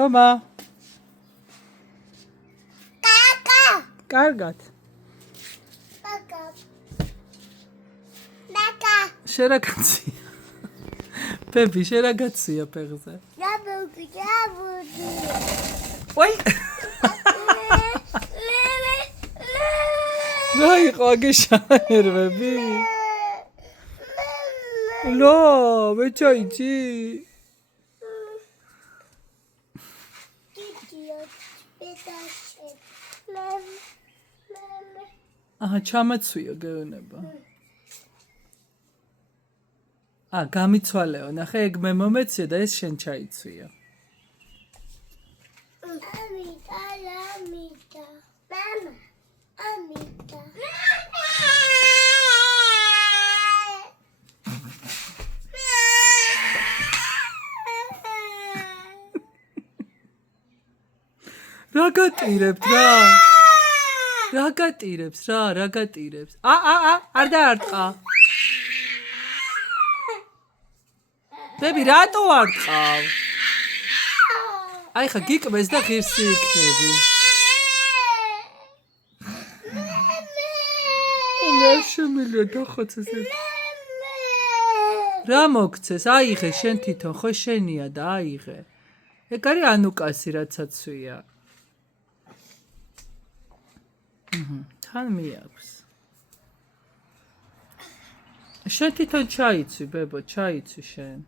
თომა. კარგად. შენ რა გაცია? ბები, შენ რა გაცია ფეხზე? ვაი! რა იყო აგეშანერვები? ლო, მე ჩაიცი? აჰა, ჩამაცვია გეუბნება. გამიცვალეო, ნახე, ეგ მე მომეცია და ეს შენ ჩაიცვია. რა გატირებთ რა? რა გატირებს რა? რა გატირებს? არ დაარტყა. ბები, რატო არ ტყავ? აი ხა გიკმეს და ღირსი იქნები. მე შემიძლია დახოცეს ეს. რა მოგცეს? აიღე შენ თვითონ, ხო შენია და აიღე. ეგ არის ანუკასი რაც აცვია. თან მიაქვს. შენ თვითონ ჩაიცვი, ბებო, ჩაიცვი შენ.